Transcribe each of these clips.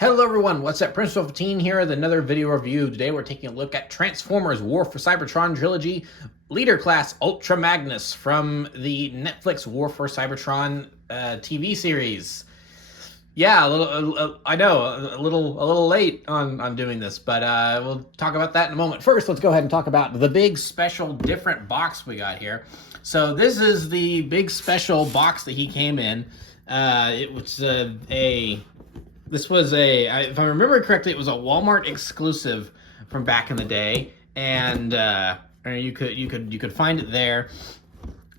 Hello everyone, what's up? Prince15 here with another video review. Today we're taking a look at Transformers War for Cybertron Trilogy Leader Class Ultra Magnus from the Netflix War for Cybertron TV series. Yeah, I know, a little late on doing this, but we'll talk about that in a moment. First, let's go ahead and talk about the big special different box we got here. So this is the big special box that he came in. It was This was if I remember correctly, it was a Walmart exclusive from back in the day, and you could find it there,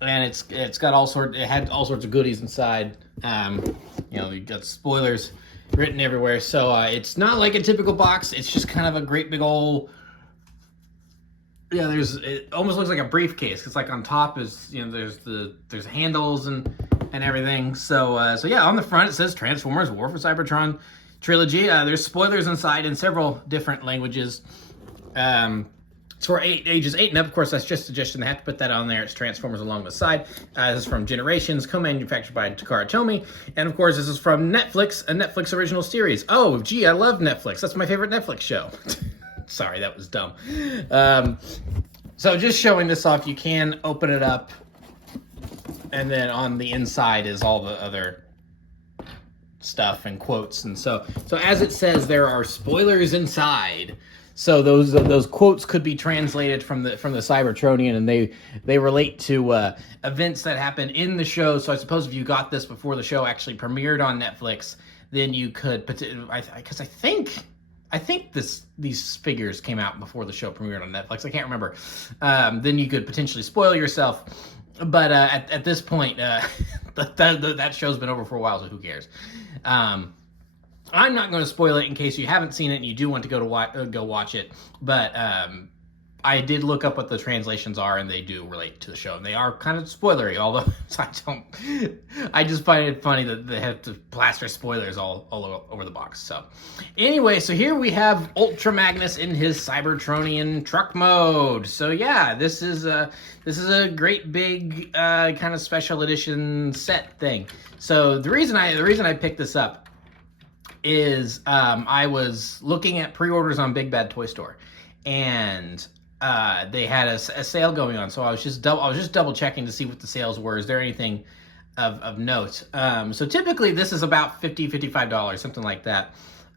and it had all sorts of goodies inside. You got spoilers written everywhere, so it's not like a typical box. It's just kind of a great big old. Yeah, it almost looks like a briefcase. It's like on top is there's handles and everything. So yeah, on the front it says Transformers War for Cybertron Trilogy. There's spoilers inside in several different languages. It's for ages 8 and up. Of course, that's just a suggestion. They have to put that on there. It's Transformers along the side. This is from Generations, co-manufactured by Takara Tomy. And of course, this is from Netflix, a Netflix original series. Oh, gee, I love Netflix. That's my favorite Netflix show. Sorry, that was dumb. So just showing this off, you can open it up, and then on the inside is all the other stuff and quotes. And so as it says, there are spoilers inside. So those quotes could be translated from the Cybertronian, and they relate to events that happened in the show. So I suppose if you got this before the show actually premiered on Netflix, then you could, because I think these figures came out before the show premiered on Netflix. I can't remember. Then you could potentially spoil yourself. But at this point, that show's been over for a while, so who cares? I'm not going to spoil it in case you haven't seen it and you do want to go watch it. But I did look up what the translations are, and they do relate to the show, and they are kind of spoilery. Although I just find it funny that they have to plaster spoilers all over the box. So anyway, so here we have Ultra Magnus in his Cybertronian truck mode. So yeah, this is a great big kind of special edition set thing. So the reason I picked this up is I was looking at pre-orders on Big Bad Toy Store, and they had a sale going on, so I was just double checking to see what the sales were. Is there anything of note? So typically this is about $55, something like that.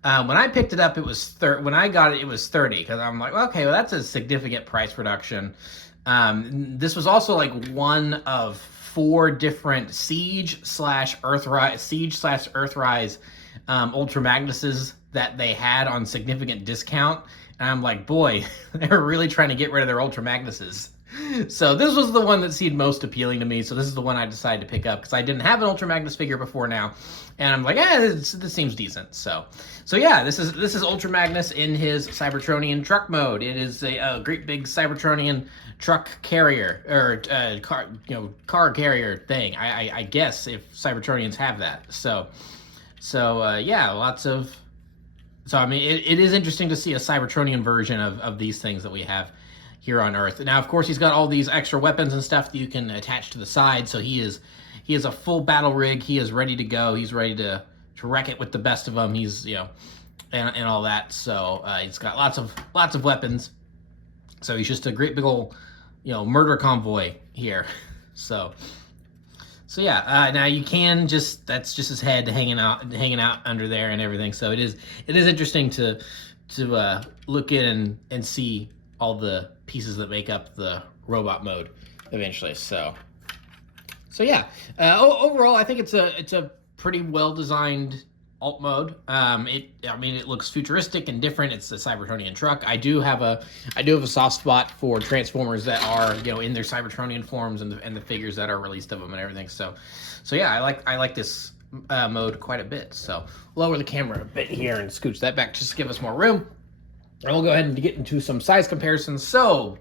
When I picked it up, it was when I got it, it was $30, because I'm like, well, okay, well, that's a significant price reduction. This was also like one of 4 different Siege/Earthrise Ultra Magnuses that they had on significant discount. And I'm like, boy, they're really trying to get rid of their Ultra Magnuses. So this was the one that seemed most appealing to me. So this is the one I decided to pick up, because I didn't have an Ultra Magnus figure before now. And I'm like, this seems decent. So yeah, this is Ultra Magnus in his Cybertronian truck mode. It is a great big Cybertronian truck carrier, or car carrier thing. I guess, if Cybertronians have that. So yeah, lots of. So, I mean, it is interesting to see a Cybertronian version of these things that we have here on Earth. Now, of course, he's got all these extra weapons and stuff that you can attach to the side. So he is a full battle rig. He is ready to go. He's ready to wreck it with the best of them. He's, and all that. So he's got lots of weapons. So he's just a great big old, murder convoy here. So yeah, now you can that's just his head hanging out under there and everything. So it is interesting to look in and see all the pieces that make up the robot mode eventually. So yeah, overall I think it's a pretty well designed alt mode. It looks futuristic and different. It's a Cybertronian truck. I do have a soft spot for Transformers that are in their Cybertronian forms, and the figures that are released of them and everything. So yeah, I like this mode quite a bit. So lower the camera a bit here and scooch that back just to give us more room. And we'll go ahead and get into some size comparisons. So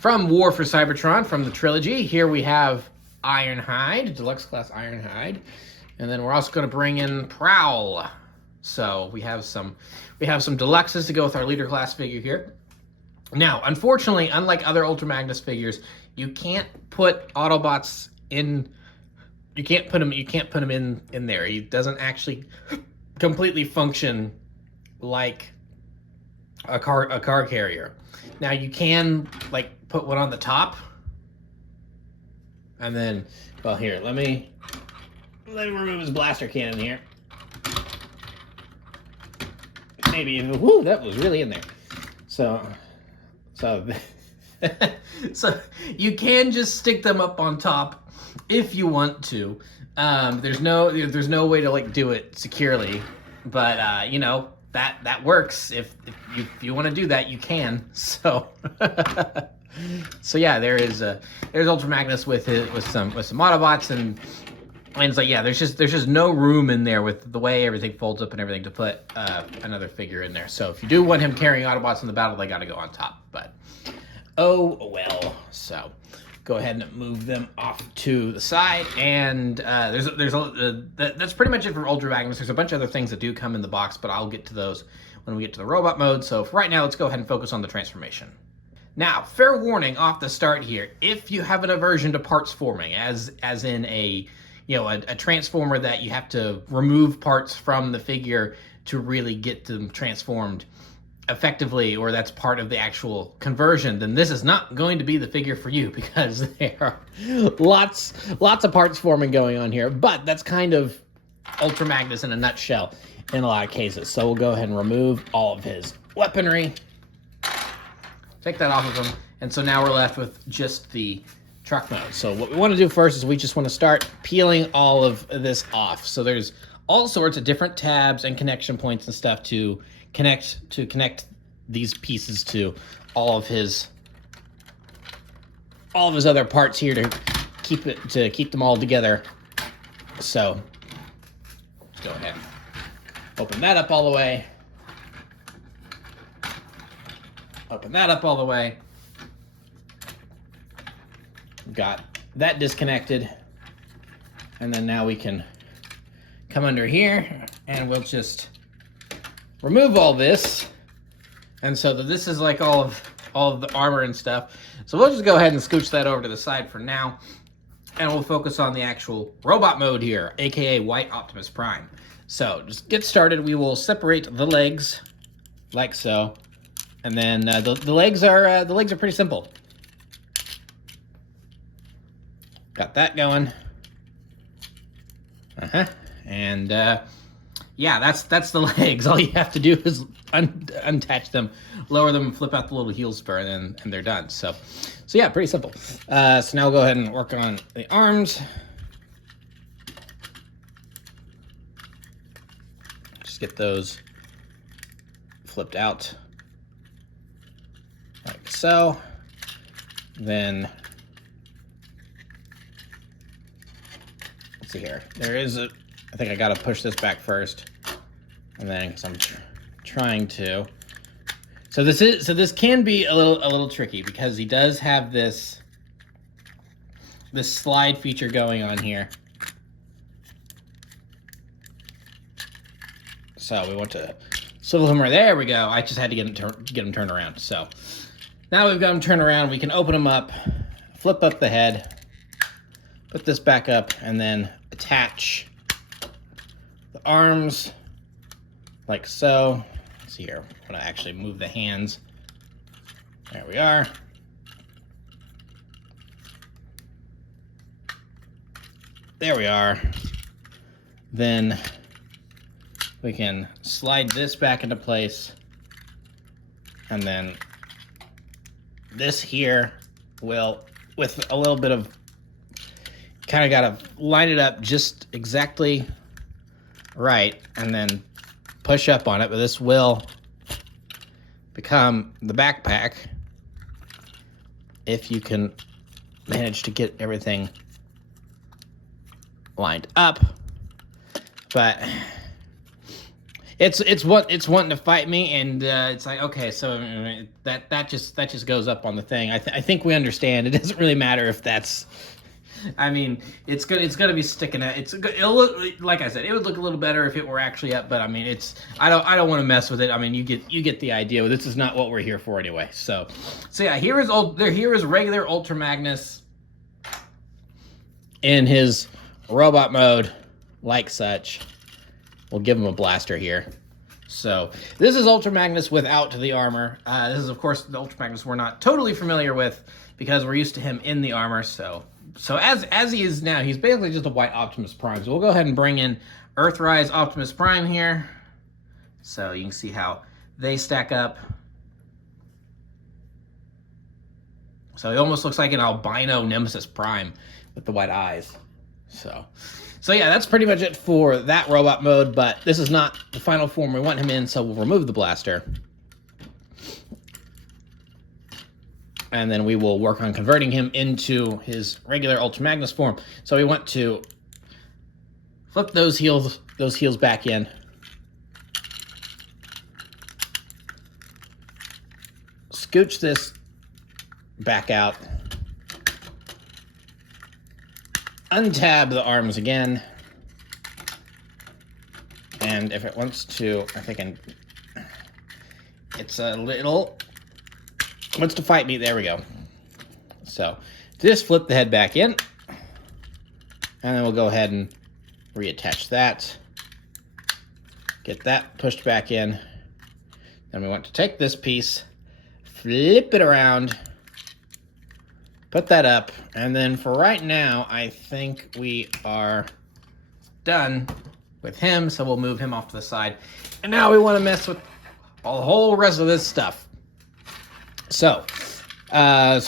from War for Cybertron, from the trilogy, here we have Ironhide, deluxe class Ironhide. And then we're also going to bring in Prowl. So we have some deluxes to go with our leader class figure here. Now, unfortunately, unlike other Ultra Magnus figures, you can't put Autobots in. You can't put them in there. He doesn't actually completely function like a car carrier. Now you can like put one on the top, and then, well, here, let me remove his blaster cannon here. Maybe, whoo, that was really in there. So so you can just stick them up on top if you want to. There's no way to like do it securely, but you know, that works. If you want to do that, you can. So so yeah, there's Ultra Magnus with some Autobots, and it's like, yeah, there's just no room in there with the way everything folds up and everything to put another figure in there. So if you do want him carrying Autobots in the battle, they got to go on top. But oh well. So go ahead and move them off to the side, and that's pretty much it for Ultra Magnus. There's a bunch of other things that do come in the box, but I'll get to those when we get to the robot mode. So for right now, let's go ahead and focus on the transformation. Now, fair warning off the start here: if you have an aversion to parts forming, as in a transformer that you have to remove parts from the figure to really get them transformed effectively, or that's part of the actual conversion, then this is not going to be the figure for you, because there are lots of parts forming going on here. But that's kind of Ultra Magnus in a nutshell in a lot of cases. So we'll go ahead and remove all of his weaponry, take that off of him, and so now we're left with just the truck mode. So what we want to do first is we just want to start peeling all of this off. So there's all sorts of different tabs and connection points and stuff to connect these pieces to all of his other parts here to keep them all together. So let's go ahead and open that up all the way. Open that up all the way. Got that disconnected, and then now we can come under here and we'll just remove all this. And so this is like all of the armor and stuff. So we'll just go ahead and scooch that over to the side for now, and we'll focus on the actual robot mode here, aka White Optimus Prime. So just get started. We will separate the legs like so, and then the legs are pretty simple. Got that going. And yeah, that's the legs. All you have to do is unattach them, lower them, and flip out the little heel spur, and they're done. So yeah, pretty simple. So now we'll go ahead and work on the arms. Just get those flipped out like so. Then let's see here. I think I got to push this back first, and then because I'm trying to. So this can be a little tricky, because he does have this slide feature going on here. So we want to swivel him right there. We go. I just had to get him turned around. So now we've got him turned around. We can open him up, flip up the head, put this back up, and then attach the arms like so. Let's see here. I'm going to actually move the hands. There we are. There we are. Then we can slide this back into place, and then this here will, with a little bit of, kind of got to line it up just exactly right, and then push up on it. But this will become the backpack if you can manage to get everything lined up. But it's wanting to fight me, and it's like, okay, so that just goes up on the thing. I think we understand. It doesn't really matter if that's, I mean, it's gonna be sticking out. It'll look, like I said, it would look a little better if it were actually up, but I mean, I don't want to mess with it. I mean, you get the idea. This is not what we're here for anyway. So yeah, here is regular Ultra Magnus in his robot mode, like such. we'll give him a blaster here. So this is Ultra Magnus without the armor. This is, of course, the Ultra Magnus we're not totally familiar with because we're used to him in the armor. So as he is now, he's basically just a white Optimus Prime. So we'll go ahead and bring in Earthrise Optimus Prime here. So you can see how they stack up. So he almost looks like an albino Nemesis Prime with the white eyes. So yeah, that's pretty much it for that robot mode, but this is not the final form we want him in, so we'll remove the blaster. And then we will work on converting him into his regular Ultra Magnus form. So we want to flip those heels back in. Scooch this back out. Untab the arms again. And if it wants to, it's a little, wants to fight me, there we go. So just flip the head back in. And then we'll go ahead and reattach that. Get that pushed back in. Then we want to take this piece, flip it around, put that up, and then for right now, I think we are done with him, so we'll move him off to the side. And now we want to mess with the whole rest of this stuff. So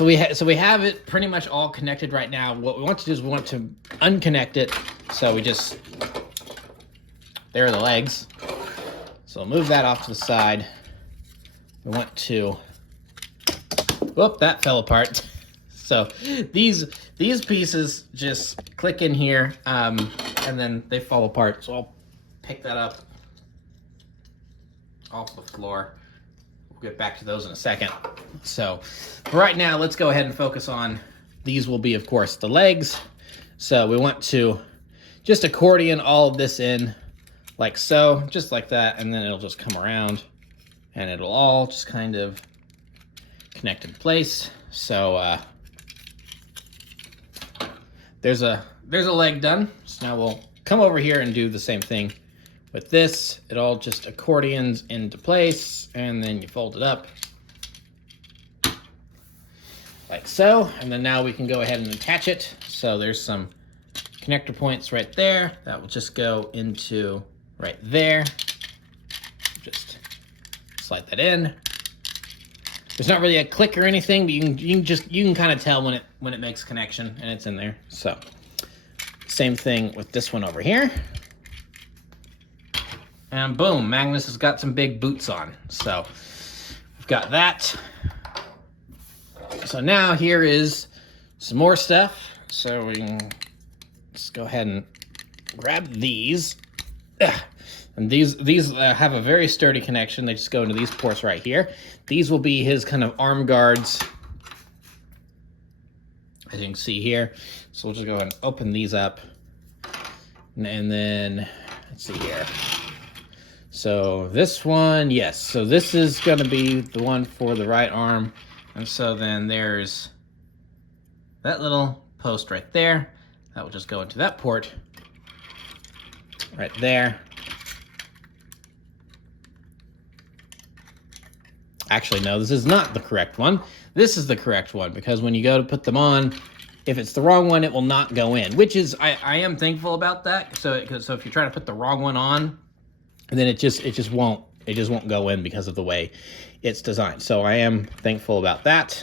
we have it pretty much all connected right now. What we want to do is we want to unconnect it. So we just, there are the legs. So move that off to the side. We want to, whoop, that fell apart. So these pieces just click in here, and then they fall apart. So I'll pick that up off the floor. We'll get back to those in a second. So for right now, let's go ahead and focus on, these will be, of course, the legs. So we want to just accordion all of this in like so, just like that, and then it'll just come around and it'll all just kind of connect in place. So there's a leg done. So now we'll come over here and do the same thing with this. It all just accordions into place, and then you fold it up like so. And then now we can go ahead and attach it. So there's some connector points right there that will just go into right there. Just slide that in. There's not really a click or anything, but you can kind of tell when it makes a connection and it's in there. So same thing with this one over here. And boom, Magnus has got some big boots on. So we've got that. So now here is some more stuff. So we can just go ahead and grab these. And these have a very sturdy connection. They just go into these ports right here. These will be his kind of arm guards, as you can see here. So we'll just go ahead and open these up. And then, let's see here. So this one, yes. So this is going to be the one for the right arm. And so then there's that little post right there. That will just go into that port right there. Actually, no, this is not the correct one. This is the correct one, because when you go to put them on, if it's the wrong one, it will not go in, which is, I am thankful about that. So if you're trying to put the wrong one on, then it just won't go in because of the way it's designed. So I am thankful about that.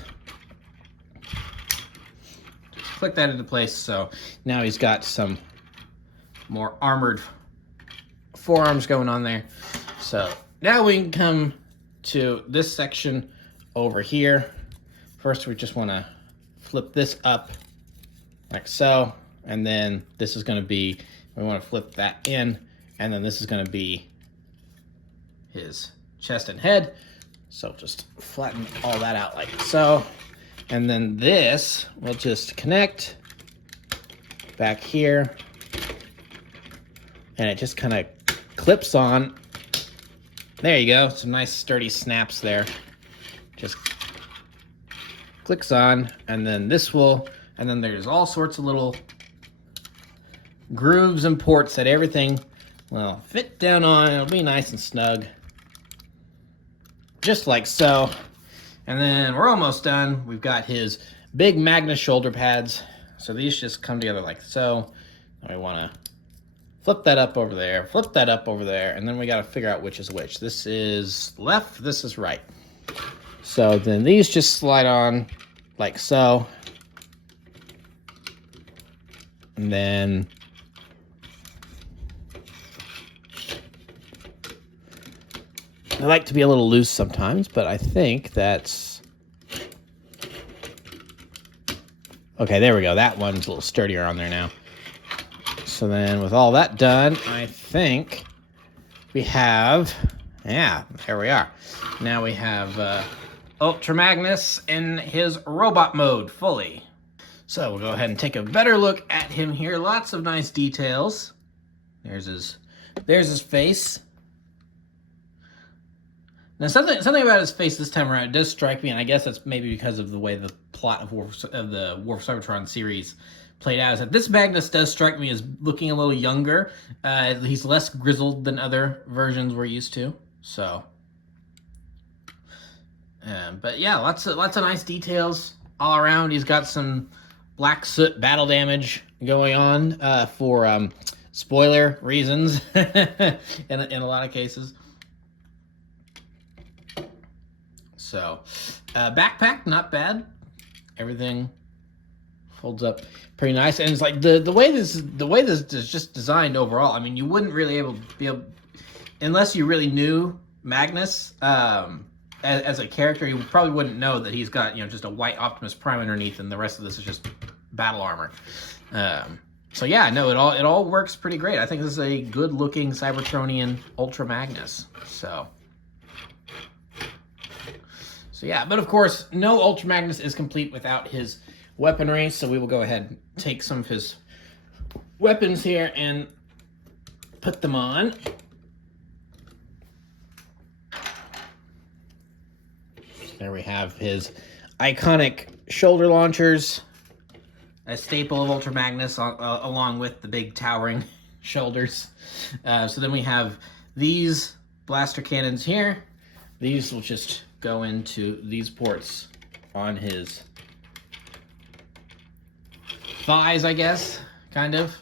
Just click that into place. So now he's got some more armored forearms going on there. So now we can come to this section over here. First, we just want to flip this up like so, and then this is going to be, we want to flip that in, and then this is going to be his chest and head. So just flatten all that out like so, and then this will just connect back here, and it just kind of clips on. There you go, some nice sturdy snaps there. Just clicks on, and then this will, and then there's all sorts of little grooves and ports that everything Well, fit down on, it'll be nice and snug. Just like so. And then we're almost done. We've got his big Magnus shoulder pads. So these just come together like so. And we want to flip that up over there, flip that up over there, and then we got to figure out which is which. This is left, this is right. So then these just slide on like so. And then I like to be a little loose sometimes, but I think that's... Okay, there we go. That one's a little sturdier on there now. So then with all that done, I think we have... Yeah, here we are. Now we have Ultra Magnus in his robot mode fully. So we'll go ahead and take a better look at him here. Lots of nice details. There's his face. Now, something about his face this time around does strike me, and I guess that's maybe because of the way the plot of the War for Cybertron series played out, is that this Magnus does strike me as looking a little younger. He's less grizzled than other versions we're used to. So, but yeah, lots of nice details all around. He's got some black soot battle damage going on for spoiler reasons in a lot of cases. So, backpack, not bad. Everything folds up pretty nice, and it's like the way this is just designed overall. I mean, you wouldn't really be able, unless you really knew Magnus as a character, you probably wouldn't know that he's got just a white Optimus Prime underneath, and the rest of this is just battle armor. So yeah, no, it all works pretty great. I think this is a good-looking Cybertronian Ultra Magnus. So yeah, but of course, no Ultra Magnus is complete without his weaponry, so we will go ahead and take some of his weapons here and put them on. There we have his iconic shoulder launchers, a staple of Ultra Magnus, along with the big towering shoulders. So then we have these blaster cannons here. These will just go into these ports on his thighs, I guess, kind of.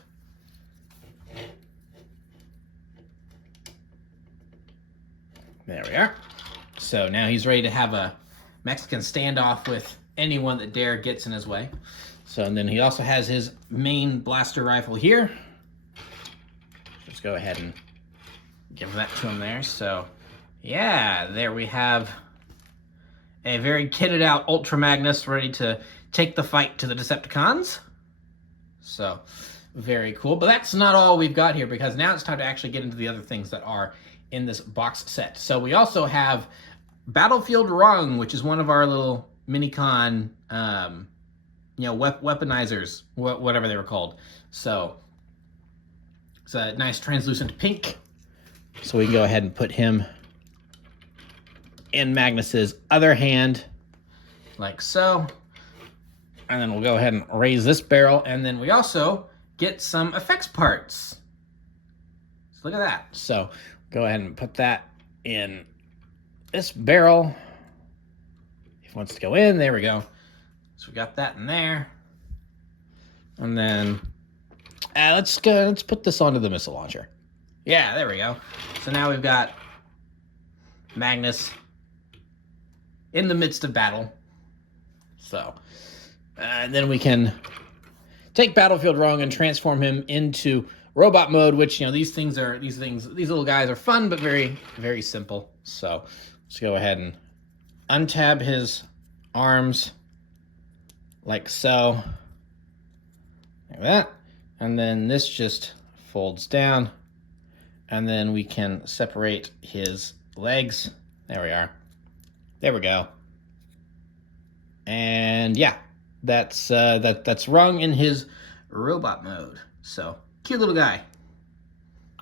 There we are. So now he's ready to have a Mexican standoff with anyone that dare gets in his way. So, and then he also has his main blaster rifle here. Let's go ahead and give that to him there. So, yeah, there we have a very kitted out Ultra Magnus ready to take the fight to the Decepticons. So, very cool. But that's not all we've got here, because now it's time to actually get into the other things that are in this box set. So we also have Battlefield Rung, which is one of our little mini-con, weaponizers, whatever they were called. So it's a nice translucent pink. So we can go ahead and put him in Magnus's other hand, like so. And then we'll go ahead and raise this barrel, and then we also get some effects parts. So look at that. So go ahead and put that in this barrel. If it wants to go in, there we go. So we got that in there. And then let's put this onto the missile launcher. Yeah, there we go. So now we've got Magnus in the midst of battle. So then we can take Battlefield Rung and transform him into robot mode, which, these little guys are fun, but very, very simple. So let's go ahead and untab his arms like so. Like that. And then this just folds down. And then we can separate his legs. There we are. There we go. And yeah, that's Rung in his robot mode. So cute little guy,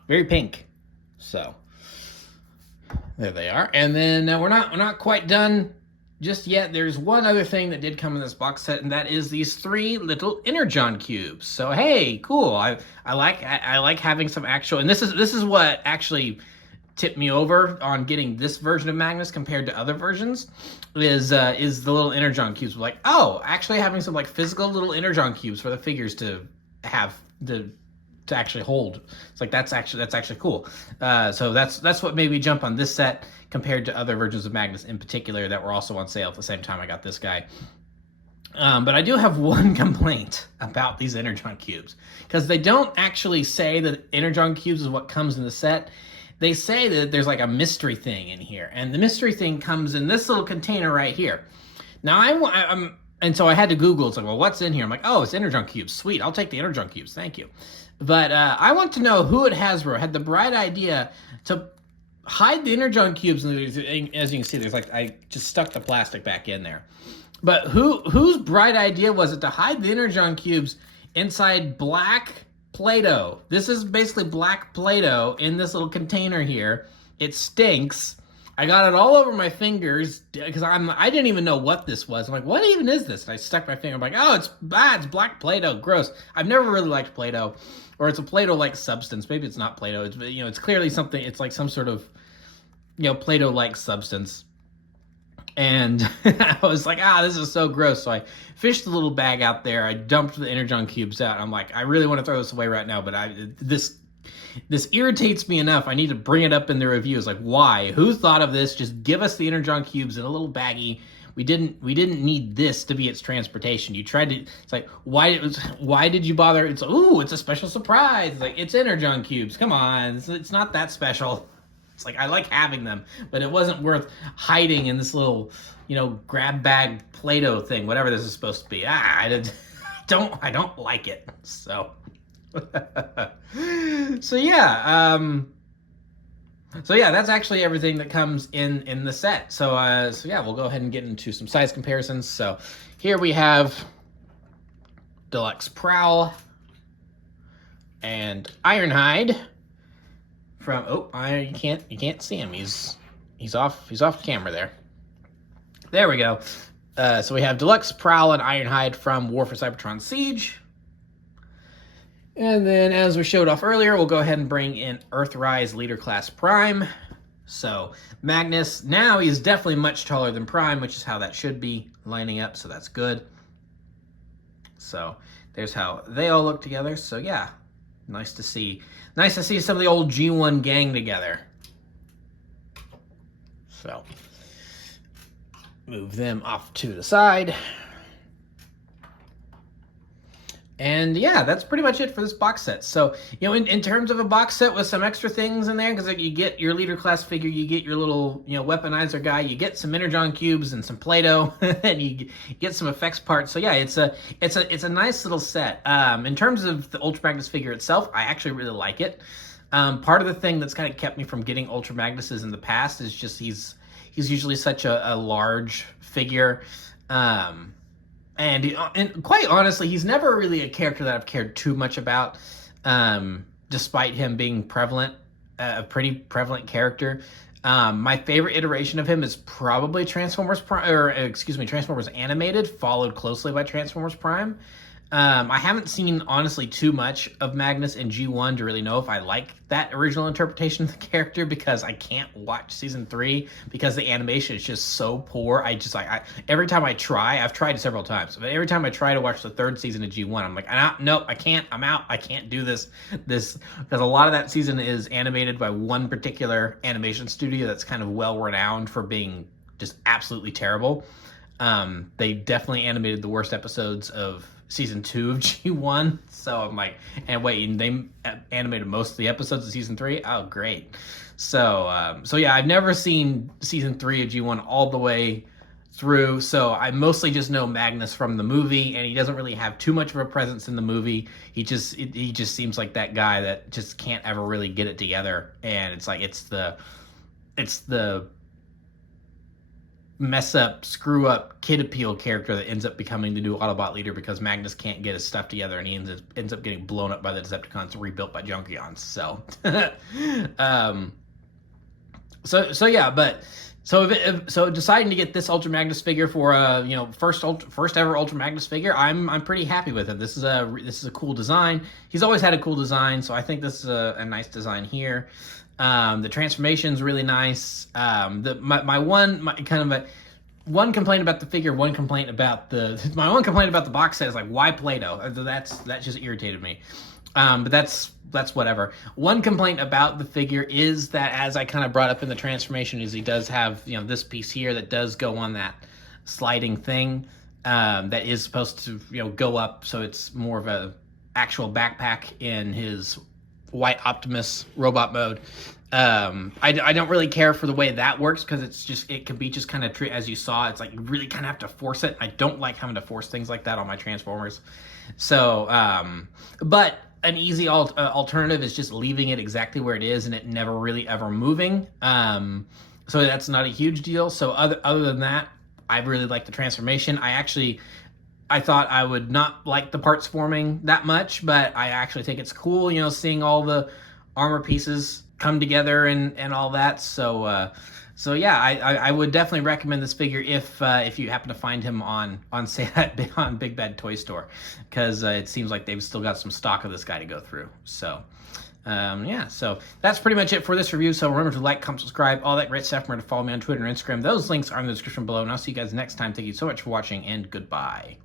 very pink. So there they are. And then we're not quite done just yet. There's one other thing that did come in this box set, and that is these 3 little Energon cubes. So hey, cool. I like having some actual, and this is what actually tipped me over on getting this version of Magnus compared to other versions, is the little Energon cubes. Like, oh, actually having some like physical little Energon cubes for the figures to have to actually hold. It's like that's actually cool. So that's what made me jump on this set compared to other versions of Magnus in particular that were also on sale at the same time I got this guy. But I do have one complaint about these Energon cubes, because they don't actually say that Energon cubes is what comes in the set. They say that there's like a mystery thing in here, and the mystery thing comes in this little container right here. Now and so I had to Google. It's like, well, what's in here? I'm like, oh, it's Energon cubes. Sweet, I'll take the Energon cubes. Thank you. But I want to know who at Hasbro had the bright idea to hide the Energon cubes. And as you can see, there's like, I just stuck the plastic back in there. But whose bright idea was it to hide the Energon cubes inside black Play-Doh? This is basically black Play-Doh in this little container here. It stinks. I got it all over my fingers because I didn't even know what this was. I'm like, what even is this? And I stuck my finger. I'm like, oh, it's black Play-Doh. Gross. I've never really liked Play-Doh, or it's a Play-Doh-like substance. Maybe it's not Play-Doh. It's, it's clearly something. It's like some sort of, Play-Doh-like substance. And I was like, this is so gross. So I fished the little bag out there. I dumped the Energon cubes out. I'm like, I really want to throw this away right now, but this irritates me enough. I need to bring it up in the reviews. Like, why? Who thought of this? Just give us the Energon cubes in a little baggie. We didn't need this to be its transportation. You tried to. It's like, why did you bother? It's it's a special surprise. It's like, it's Energon cubes. Come on, it's not that special. It's like, I like having them, but it wasn't worth hiding in this little, grab bag Play-Doh thing, whatever this is supposed to be. I don't like it. So, so yeah, that's actually everything that comes in the set. So yeah, we'll go ahead and get into some size comparisons. So here we have Deluxe Prowl and Ironhide. From you can't see him. He's off camera there. There we go. So we have Deluxe Prowl and Ironhide from War for Cybertron Siege. And then, as we showed off earlier, we'll go ahead and bring in Earthrise Leader Class Prime. So Magnus, now he's definitely much taller than Prime, which is how that should be lining up. So that's good. So there's how they all look together. So yeah. Nice to see some of the old G1 gang together. So, move them off to the side. And yeah, that's pretty much it for this box set. So, in terms of a box set with some extra things in there, because like you get your leader class figure, you get your little, weaponizer guy, you get some Energon cubes and some Play-Doh, and you get some effects parts. So yeah, it's a nice little set. In terms of the Ultra Magnus figure itself, I actually really like it. Part of the thing that's kind of kept me from getting Ultra Magnuses in the past is just he's usually such a large figure. And quite honestly, he's never really a character that I've cared too much about, despite him being a pretty prevalent character. My favorite iteration of him is probably Transformers Animated, followed closely by Transformers Prime. I haven't seen, honestly, too much of Magnus in G1 to really know if I like that original interpretation of the character, because I can't watch Season 3 because the animation is just so poor. Every time I try, I've tried several times, but every time I try to watch the 3rd season of G1, I'm like, nope, I can't, I'm out, I can't do this, because a lot of that season is animated by one particular animation studio that's kind of well-renowned for being just absolutely terrible. They definitely animated the worst episodes of Season 2 of G1, so I'm like, and wait, they animated most of the episodes of Season 3? Oh, great. So yeah, I've never seen Season 3 of G1 all the way through, so I mostly just know Magnus from the movie, and he doesn't really have too much of a presence in the movie. He just seems like that guy that just can't ever really get it together, and it's like, it's the mess up, screw up, kid appeal character that ends up becoming the new Autobot leader because Magnus can't get his stuff together, and he ends up getting blown up by the Decepticons and rebuilt by Junkions. So, so yeah, but So deciding to get this Ultra Magnus figure for first ever Ultra Magnus figure, I'm pretty happy with it. This is a cool design. He's always had a cool design, so I think this is a nice design here. The transformation's really nice. One complaint about the figure, one complaint about my one complaint about the box set is like, why Play-Doh? That just irritated me. But that's whatever. One complaint about the figure is that, as I kind of brought up in the transformation, is he does have this piece here that does go on that sliding thing that is supposed to go up, so it's more of a actual backpack in his white Optimus robot mode. I don't really care for the way that works, because it can be just kind of, as you saw, it's like you really kind of have to force it. I don't like having to force things like that on my Transformers. So, but an easy alternative is just leaving it exactly where it is and it never really ever moving. So that's not a huge deal. So other than that, I really like the transformation. I thought I would not like the parts forming that much, but I actually think it's cool, seeing all the armor pieces come together and all that. So yeah, I would definitely recommend this figure if you happen to find him on sale on Big Bad Toy Store, because it seems like they've still got some stock of this guy to go through. So yeah, so that's pretty much it for this review. So remember to like, comment, subscribe, all that great stuff. Remember to follow me on Twitter and Instagram. Those links are in the description below, and I'll see you guys next time. Thank you so much for watching, and goodbye.